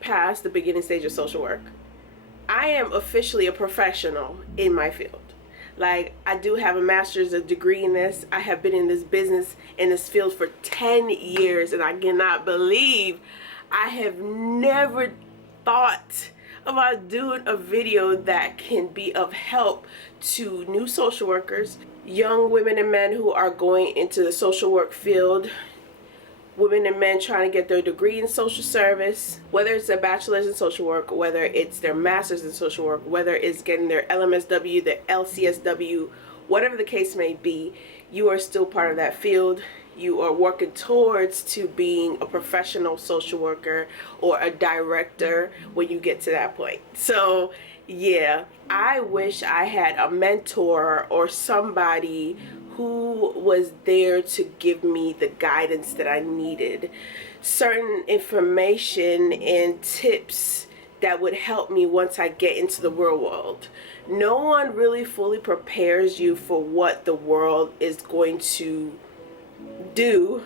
past the beginning stage of social work. I am officially a professional in my field. Like, I do have a master's degree in this. I have been in this business, in this field for 10 years, and I cannot believe I have never thought about doing a video that can be of help to new social workers, young women and men who are going into the social work field, women and men trying to get their degree in social service, whether it's their bachelor's in social work, whether it's their master's in social work, whether it's getting their LMSW, their LCSW, whatever the case may be, you are still part of that field. You are working towards to being a professional social worker or a director when you get to that point. So yeah, I wish I had a mentor or somebody who was there to give me the guidance that I needed, certain information and tips that would help me once I get into the real world. No one really fully prepares you for what the world is going to do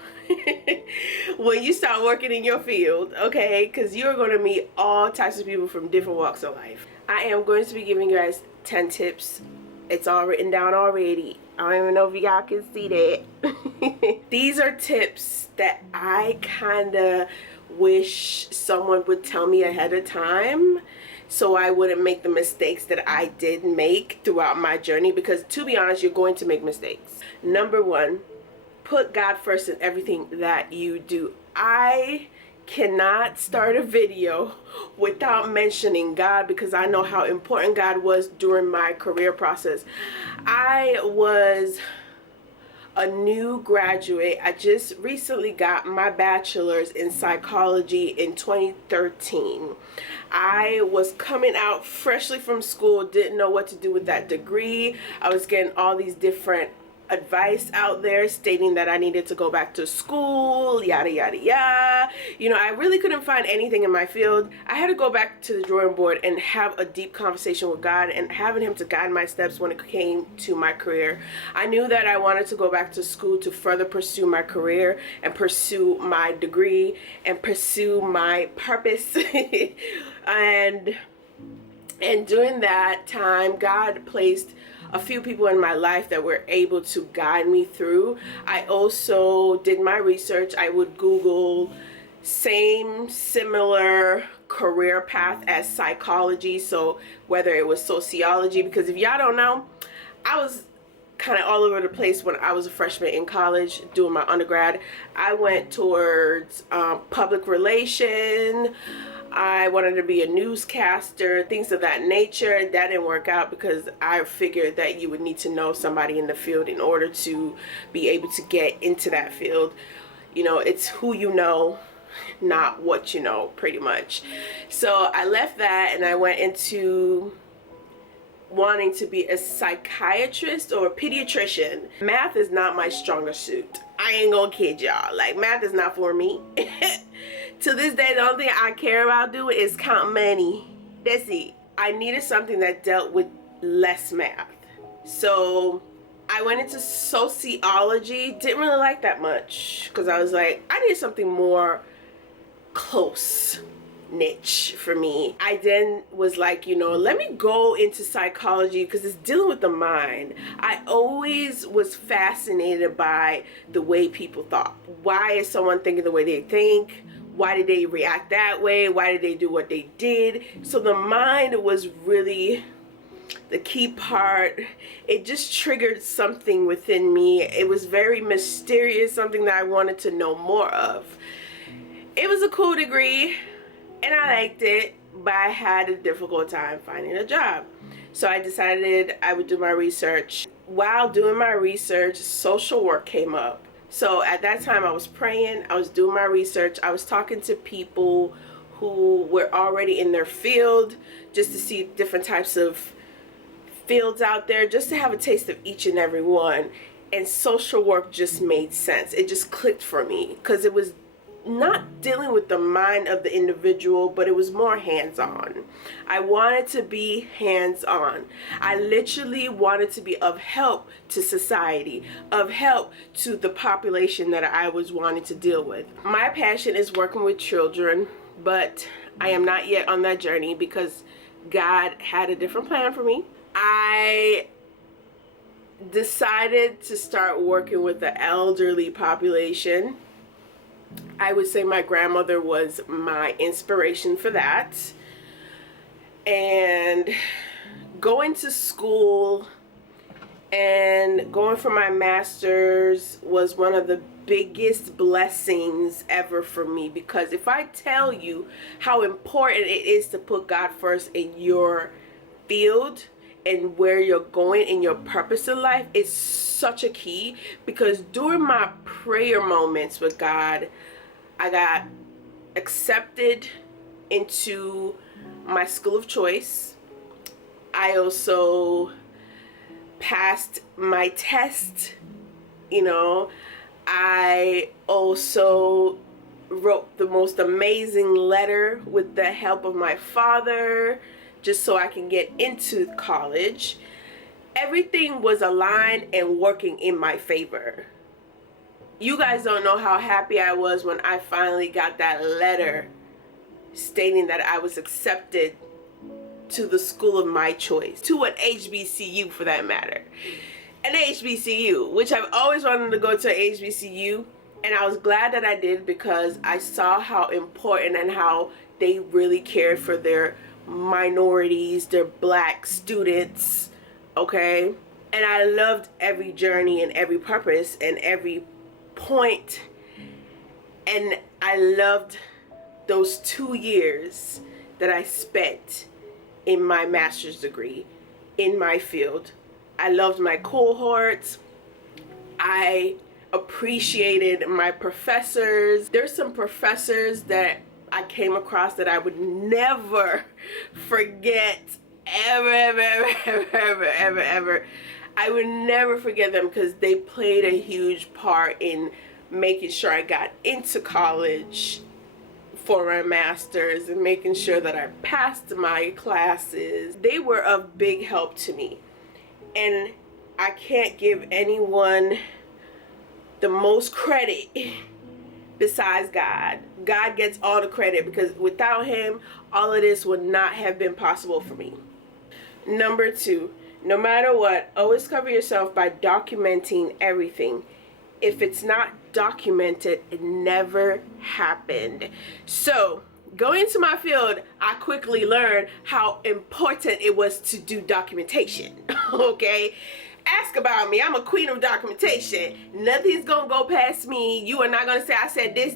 when you start working in your field, okay? Because you're going to meet all types of people from different walks of life. I am going to be giving you guys 10 tips. It's all written down already. I don't even know if y'all can see that. These are tips that I kind of wish someone would tell me ahead of time so I wouldn't make the mistakes that I did make throughout my journey, because to be honest, you're going to make mistakes. Number one, put God first in everything that you do. I cannot start a video without mentioning God, because I know how important God was during my career process. I was a new graduate. I just recently got my bachelor's in psychology in 2013. I was coming out freshly from school, didn't know what to do with that degree. I was getting all these different advice out there stating that I needed to go back to school, yada yada yada. You know, I really couldn't find anything in my field. I had to go back to the drawing board and have a deep conversation with God and having him to guide my steps when it came to my career. I knew that I wanted to go back to school to further pursue my career and pursue my degree and pursue my purpose. and during that time, God placed a few people in my life that were able to guide me through. I also did my research. I would Google similar career path as psychology, so whether it was sociology, because if y'all don't know, I was kind of all over the place when I was a freshman in college doing my undergrad. I went towards public relation. I wanted to be a newscaster, things of that nature. That didn't work out because I figured that you would need to know somebody in the field in order to be able to get into that field. You know, it's who you know, not what you know, pretty much. So I left that and I went into wanting to be a psychiatrist or a pediatrician. Math is not my strongest suit. I ain't gonna kid y'all. Like, math is not for me. To this day, the only thing I care about doing is count money. That's it. I needed something that dealt with less math. So I went into sociology. Didn't really like that much because I was like, I need something more close niche for me. I then was like, you know, let me go into psychology because it's dealing with the mind. I always was fascinated by the way people thought. Why is someone thinking the way they think? Why did they react that way? Why did they do what they did? So the mind was really the key part. It just triggered something within me. It was very mysterious, something that I wanted to know more of. It was a cool degree and I liked it, but I had a difficult time finding a job. So I decided I would do my research. While doing my research, social work came up. So at that time I was praying, I was doing my research, I was talking to people who were already in their field just to see different types of fields out there, just to have a taste of each and every one. And social work just made sense. It just clicked for me because it was not dealing with the mind of the individual, but it was more hands-on. I wanted to be hands-on. I literally wanted to be of help to society, of help to the population that I was wanting to deal with. My passion is working with children, but I am not yet on that journey because God had a different plan for me. I decided to start working with the elderly population. I would say my grandmother was my inspiration for that. And going to school and going for my master's was one of the biggest blessings ever for me, because if I tell you how important it is to put God first in your field and where you're going in your purpose in life, it's such a key. Because during my prayer moments with God, I got accepted into my school of choice. I also passed my test, you know. I also wrote the most amazing letter with the help of my father, just so I can get into college. Everything was aligned and working in my favor. You guys don't know how happy I was when I finally got that letter stating that I was accepted to the school of my choice, to an HBCU for that matter. An HBCU, which I've always wanted to go to an HBCU, and I was glad that I did, because I saw how important and how they really cared for their minorities, their black students, okay? And I loved every journey and every purpose and every point, and I loved those 2 years that I spent in my master's degree in my field. I loved my cohorts. I appreciated my professors. There's some professors that I came across that I would never forget, ever. I would never forget them, because they played a huge part in making sure I got into college for my master's and making sure that I passed my classes. They were of big help to me, and I can't give anyone the most credit besides God. God gets all the credit, because without him, all of this would not have been possible for me. Number 2, no matter what, always cover yourself by documenting everything. If it's not documented, it never happened. So going into my field, I quickly learned how important it was to do documentation. Okay, ask about me. I'm a queen of documentation. Nothing's gonna go past me. You are not gonna say I said this,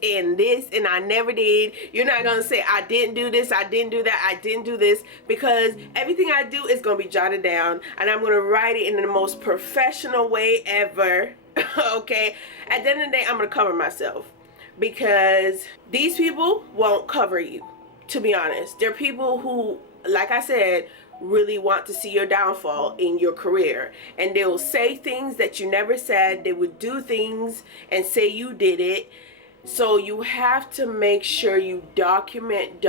and I never did. You're not gonna say I didn't do this, I didn't do that, I didn't do this, because everything I do is gonna be jotted down, and I'm gonna write it in the most professional way ever. Okay, at the end of the day, I'm gonna cover myself, because these people won't cover you. To be honest, they're people who, like I said, really want to see your downfall in your career, and they will say things that you never said. They would do things and say you did it. So you have to make sure you document,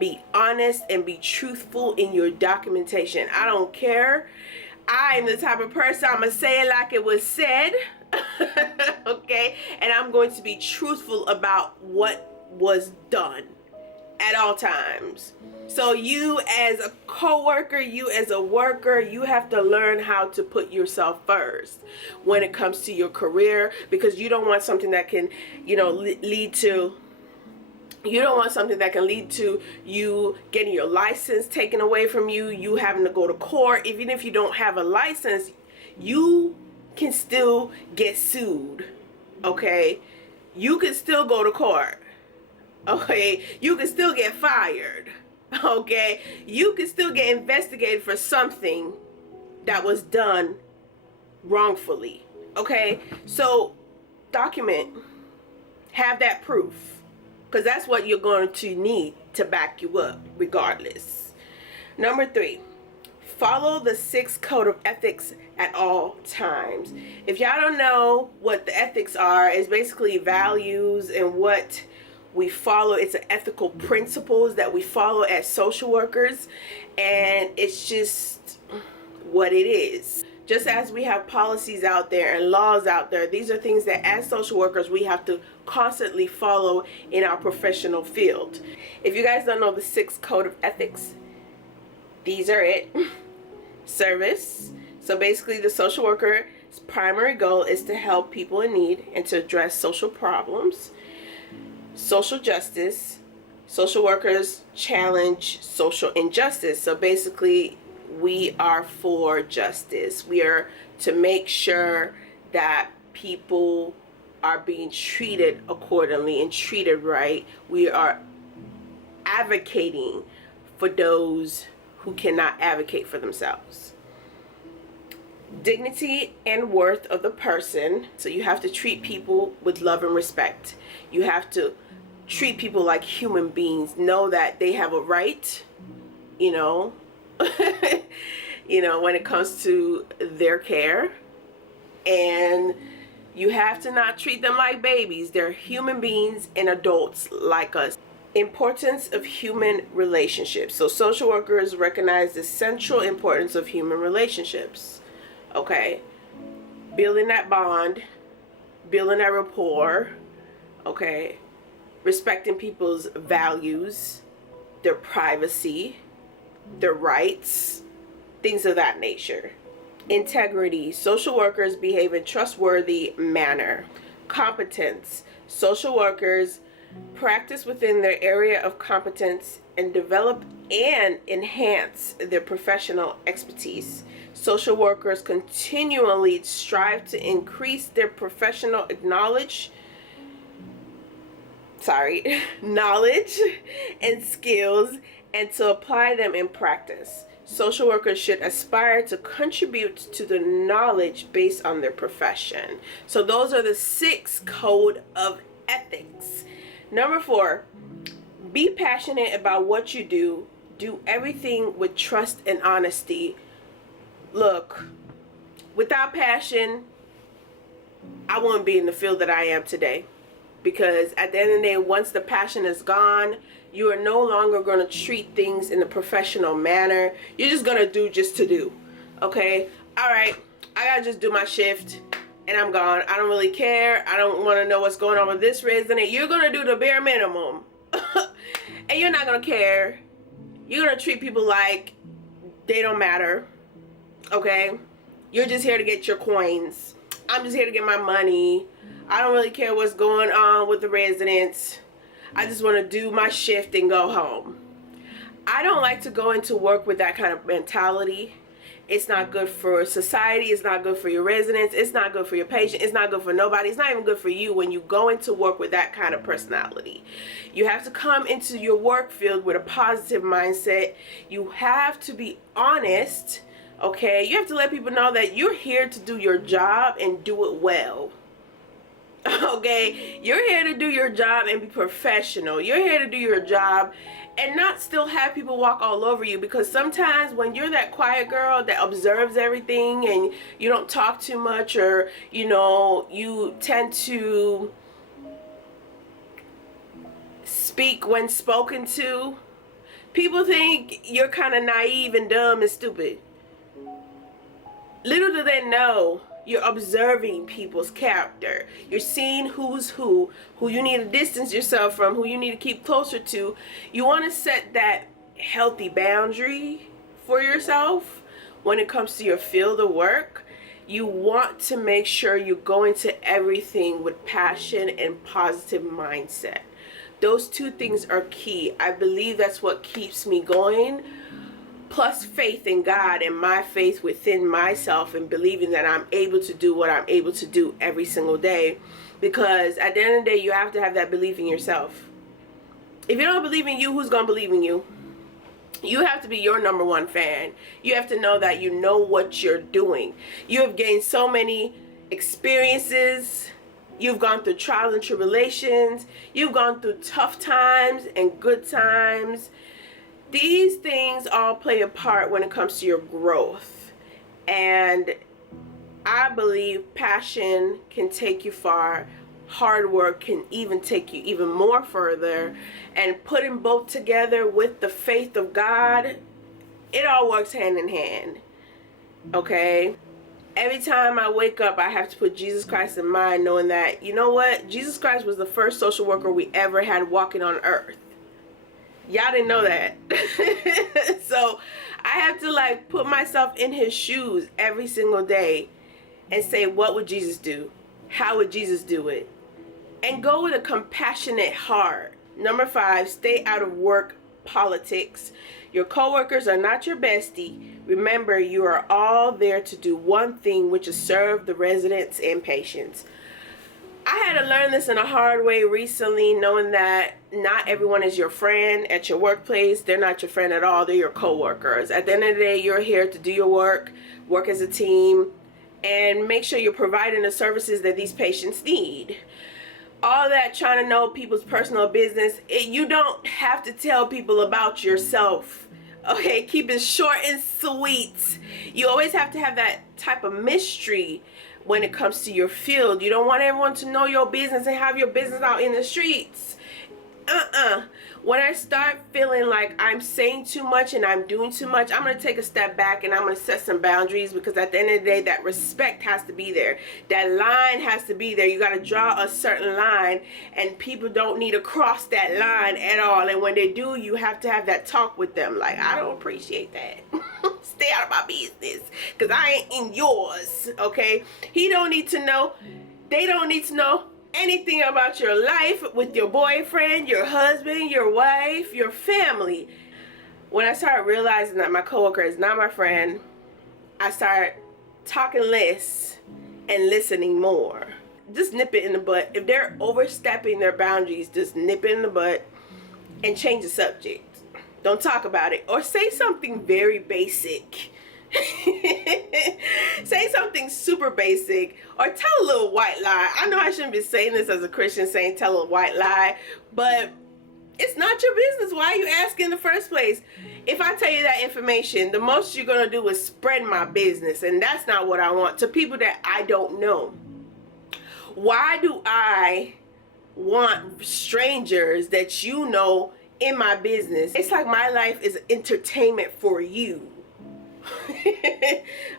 be honest and be truthful in your documentation. I don't care. I'm the type of person, I'm gonna say it like it was said. Okay, and I'm going to be truthful about what was done at all times. So you as a co-worker, you as a worker, you have to learn how to put yourself first when it comes to your career, because you don't want something that can, lead to you getting your license taken away from you, you having to go to court. Even if you don't have a license, you can still get sued, okay? You can still go to court, okay? You can still get fired, okay? You can still get investigated for something that was done wrongfully, okay? So document, have that proof, because that's what you're going to need to back you up regardless. Number 3, follow the 6 code of ethics at all times. If y'all don't know what the ethics are, it's basically values and what we follow. It's an ethical principles that we follow as social workers, and it's just what it is. Just as we have policies out there and laws out there, these are things that as social workers we have to constantly follow in our professional field. If you guys don't know the 6 code of ethics, these are it. Service. So basically the social worker's primary goal is to help people in need and to address social problems. Social justice. Social workers challenge social injustice. So basically we are for justice. We are to make sure that people are being treated accordingly and treated right. We are advocating for those who cannot advocate for themselves. Dignity and worth of the person. So you have to treat people with love and respect. You have to treat people like human beings. Know that they have a right, you know, when it comes to their care. And you have to not treat them like babies. They're human beings and adults like us. Importance of human relationships. So social workers recognize the central importance of human relationships. Okay. Building that bond, building that rapport, okay. Respecting people's values, their privacy, their rights, things of that nature. Integrity. Social workers behave in trustworthy manner. Competence. Social workers practice within their area of competence and develop and enhance their professional expertise. Social workers continually strive to increase their professional knowledge and skills and to apply them in practice. Social workers should aspire to contribute to the knowledge based on their profession. So those are the 6 code of ethics. Number 4, be passionate about what you do. Do everything with trust and honesty. Look, without passion, I wouldn't be in the field that I am today. Because at the end of the day, once the passion is gone, you are no longer going to treat things in a professional manner. You're just going to do just to do. Okay? All right. I got to just do my shift and I'm gone. I don't really care. I don't want to know what's going on with this resident. You're going to do the bare minimum. And you're not going to care. You're going to treat people like they don't matter. Okay? You're just here to get your coins. I'm just here to get my money. I don't really care what's going on with the residents. I just want to do my shift and go home. I don't like to go into work with that kind of mentality. It's not good for society. It's not good for your residents. It's not good for your patient. It's not good for nobody. It's not even good for you when you go into work with that kind of personality. You have to come into your work field with a positive mindset. You have to be honest, okay? You have to let people know that you're here to do your job and do it well. Okay, you're here to do your job and be professional. You're here to do your job and not still have people walk all over you, because sometimes when you're that quiet girl that observes everything and you don't talk too much, or you tend to speak when spoken to, people think you're kind of naive and dumb and stupid. Little do they know, you're observing people's character. You're seeing who's who you need to distance yourself from, who you need to keep closer to. You want to set that healthy boundary for yourself when it comes to your field of work. You want to make sure you go into everything with passion and positive mindset. Those 2 things are key. I believe that's what keeps me going. Plus faith in God and my faith within myself and believing that I'm able to do what I'm able to do every single day. Because at the end of the day, you have to have that belief in yourself. If you don't believe in you, who's going to believe in you? You have to be your number 1 fan. You have to know that you know what you're doing. You have gained so many experiences. You've gone through trials and tribulations. You've gone through tough times and good times. These things all play a part when it comes to your growth. And I believe passion can take you far. Hard work can even take you even more further. And putting both together with the faith of God, it all works hand in hand. Okay? Every time I wake up, I have to put Jesus Christ in mind, knowing that, you know what? Jesus Christ was the first social worker we ever had walking on earth. Y'all didn't know that. So I have to like put myself in his shoes every single day and say, what would Jesus do? How would Jesus do it? And go with a compassionate heart. Number 5, stay out of work politics. Your coworkers are not your bestie. Remember, you are all there to do one thing, which is serve the residents and patients. I had to learn this in a hard way recently, knowing that not everyone is your friend at your workplace. They're not your friend at all. They're your coworkers. At the end of the day, you're here to do your work as a team, and make sure you're providing the services that these patients need. All that trying to know people's personal business, you don't have to tell people about yourself. Okay, keep it short and sweet. You always have to have that type of mystery when it comes to your field. You don't want everyone to know your business and have your business out in the streets. When I start feeling like I'm saying too much and I'm doing too much, I'm going to take a step back and I'm going to set some boundaries, because at the end of the day, that respect has to be there. That line has to be there. You got to draw a certain line, and people don't need to cross that line at all. And when they do, you have to have that talk with them. Like, I don't appreciate that. Stay out of my business, because I ain't in yours. Okay? He don't need to know. They don't need to know anything about your life with your boyfriend, your husband, your wife, your family. When I started realizing that my coworker is not my friend, I started talking less and listening more. Just nip it in the butt. If they're overstepping their boundaries, just nip it in the butt and change the subject. Don't talk about it, or say something very basic. Say something super basic, or tell a little white lie. I know I shouldn't be saying this as a Christian, saying tell a white lie, but it's not your business. Why are you asking in the first place? If I tell you that information, the most you're gonna do is spread my business, and that's not what I want to people that I don't know. Why do I want strangers that you know in my business? It's like my life is entertainment for you.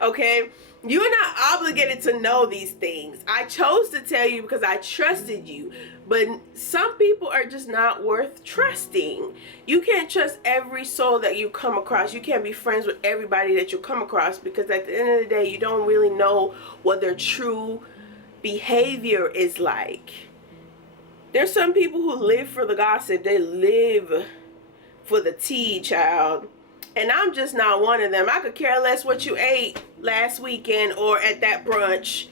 Okay, you're not obligated to know these things. I chose to tell you because I trusted you, but some people are just not worth trusting. You can't trust every soul that you come across. You can't be friends with everybody that you come across, because at the end of the day, you don't really know what their true behavior is like. There's some people who live for the gossip. They live for the tea, child. And I'm just not one of them. I could care less what you ate last weekend or at that brunch.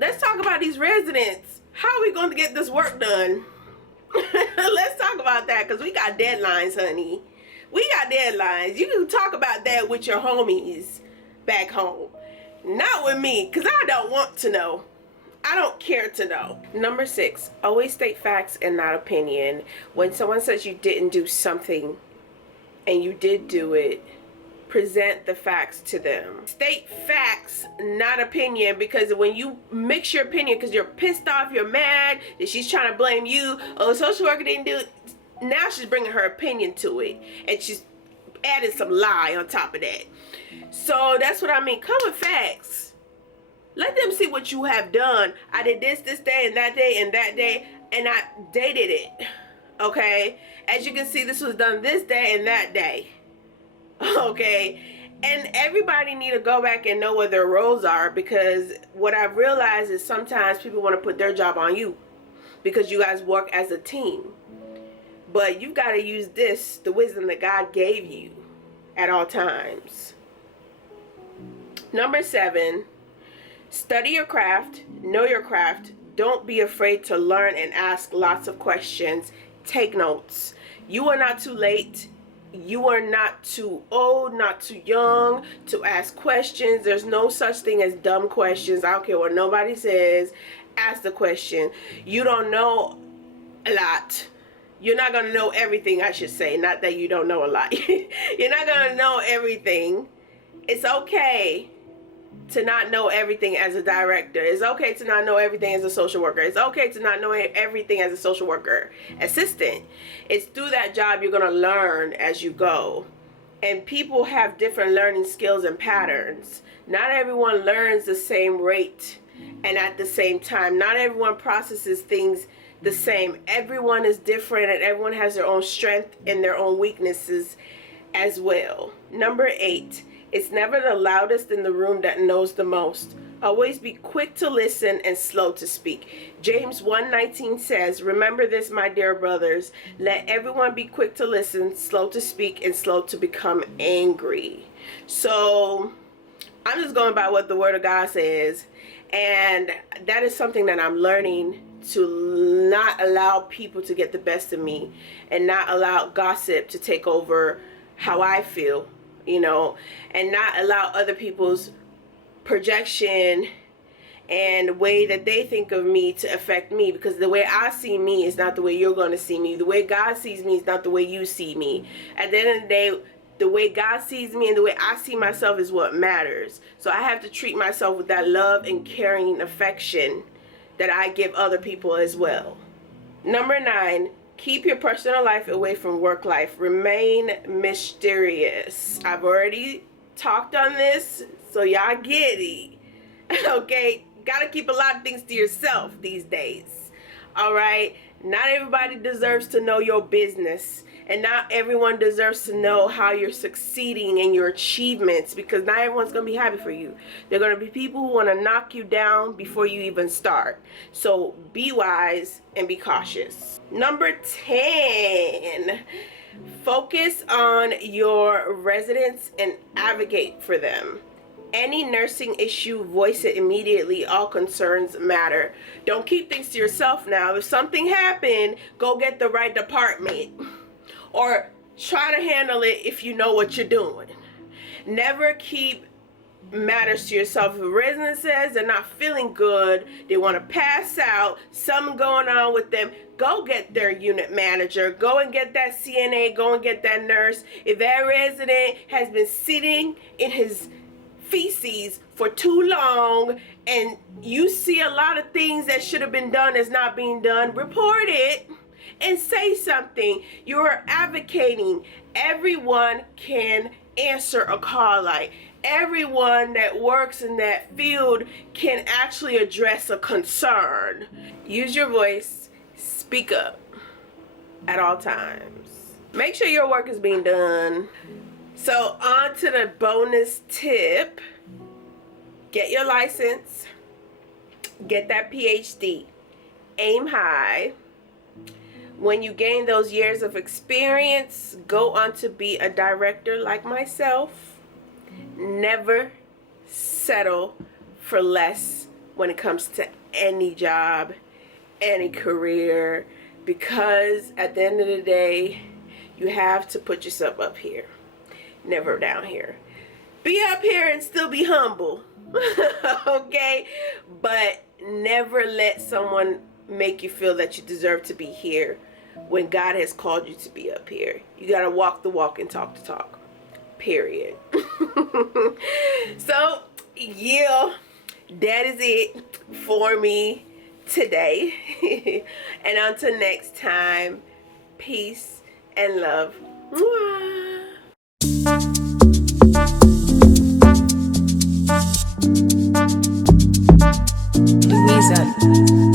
Let's talk about these residents. How are we going to get this work done? Let's talk about that, because we got deadlines, honey. We got deadlines. You can talk about that with your homies back home. Not with me, because I don't want to know. I don't care to know. Number 6, always state facts and not opinion. When someone says you didn't do something and you did do it, present the facts to them. State facts, not opinion, because when you mix your opinion because you're pissed off, you're mad that she's trying to blame you, oh, social worker didn't do it, now she's bringing her opinion to it, and she's adding some lie on top of that. So that's what I mean. Come with facts. Let them see what you have done. I did this day, and that day, and that day, and they did it. Okay, as you can see, this was done this day and that day. Okay, and everybody need to go back and know what their roles are, because what I've realized is sometimes people want to put their job on you because you guys work as a team, but you've got to use the wisdom that God gave you at all times. Number 7, study your craft, know your craft. Don't be afraid to learn and ask lots of questions. Take notes. You are not too late. You are not too old, not too young to ask questions. There's no such thing as dumb questions. I don't care what nobody says. Ask the question. You don't know a lot. You're not going to know everything, I should say. Not that you don't know a lot. You're not going to know everything. It's okay to not know everything as a director. It's okay to not know everything as a social worker. It's okay to not know everything as a social worker assistant. It's through that job you're going to learn as you go. And people have different learning skills and patterns. Not everyone learns the same rate and at the same time. Not everyone processes things the same. Everyone is different, and everyone has their own strength and their own weaknesses as well. Number 8, it's never the loudest in the room that knows the most. Always be quick to listen and slow to speak. James 1:19 says, remember this, my dear brothers, let everyone be quick to listen, slow to speak, and slow to become angry. So I'm just going by what the Word of God says, and that is something that I'm learning, to not allow people to get the best of me and not allow gossip to take over how I feel, you know, and not allow other people's projection and the way that they think of me to affect me, because the way I see me is not the way you're going to see me. The way God sees me is not the way you see me. At the end of the day, the way God sees me and the way I see myself is what matters. So I have to treat myself with that love and caring affection that I give other people as well. Number 9, keep your personal life away from work life. Remain mysterious. I've already talked on this, so y'all get it. Okay, gotta keep a lot of things to yourself these days. All right, not everybody deserves to know your business, and not everyone deserves to know how you're succeeding in your achievements, because not everyone's gonna be happy for you. There are gonna be people who want to knock you down before you even start. So be wise and be cautious. Number 10, focus on your residents and advocate for them. Any nursing issue, voice it immediately. All concerns matter. Don't keep things to yourself now. If something happened, go get the right department, or try to handle it if you know what you're doing. Never keep matters to yourself. If a resident says they're not feeling good, they want to pass out, something going on with them, go get their unit manager, go and get that CNA, go and get that nurse. If that resident has been sitting in his feces for too long and you see a lot of things that should have been done is not being done, report it and say something. You're advocating. Everyone can answer a call light. Everyone that works in that field can actually address a concern. Use your voice. Speak up at all times. Make sure your work is being done. So on to the bonus tip. Get your license. Get that PhD. Aim high. When you gain those years of experience, go on to be a director like myself. Never settle for less when it comes to any job, any career, because at the end of the day, you have to put yourself up here, never down here. Be up here and still be humble, okay? But never let someone make you feel that you deserve to be here when God has called you to be up here. You gotta walk the walk and talk the talk, period. So yeah, that is it for me today. And until next time, peace and love. Louisa.